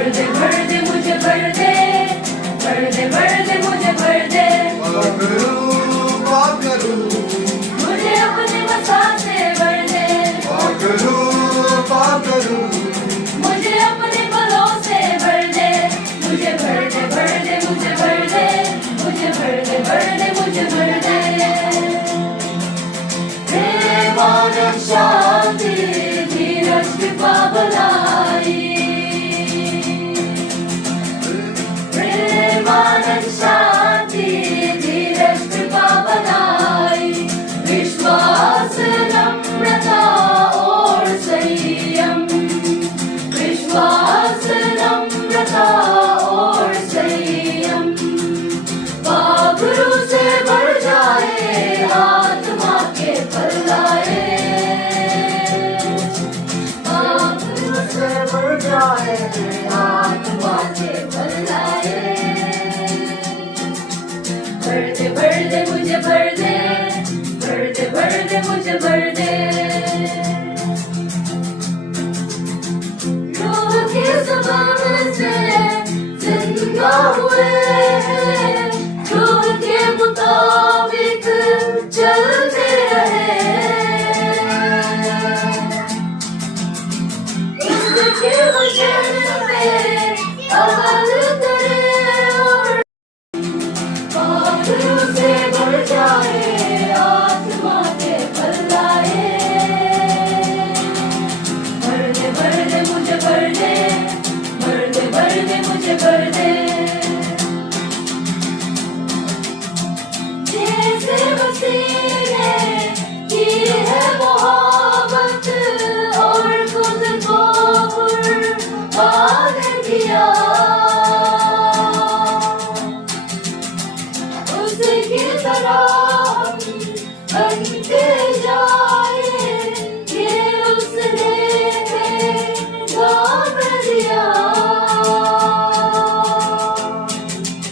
भर दे मुझे भर दे, भर दे मुझे भर दे। बात करूं मुझे अपने वसा से भर दे, बात करूं मुझे अपने पलों से भर दे। मुझे भर दे मुझे भर दे, मुझे भर दे मुझे भर दे। प्रेम आनंद शांति धीरज कृपा भलाई, प्रेम आनंद शांति धीरज कृपा भलाई। विश्वास नम्रता और संयम, विश्वास नम्रता और संयम। बाबरू से भर जाए आत्मा के पल्लाए, बाबरू से भर जाए आत्मा के पल्लाए। भर दे मुझे भर दे, भर दे मुझे भर दे। रूह की जुबान से जिंदा हुए हैं, रूह के मुताबिक चलते रहे। इसके वचन पे अमल करे और बाबरू से भर जाए आत्मा के पल्लाए। भर दे मुझे भर दे, भर दे मुझे भर दे। जैसे मसीह ने की है मोहब्बत और खुद को कुर्बान किया, उसकी तरह हम बनते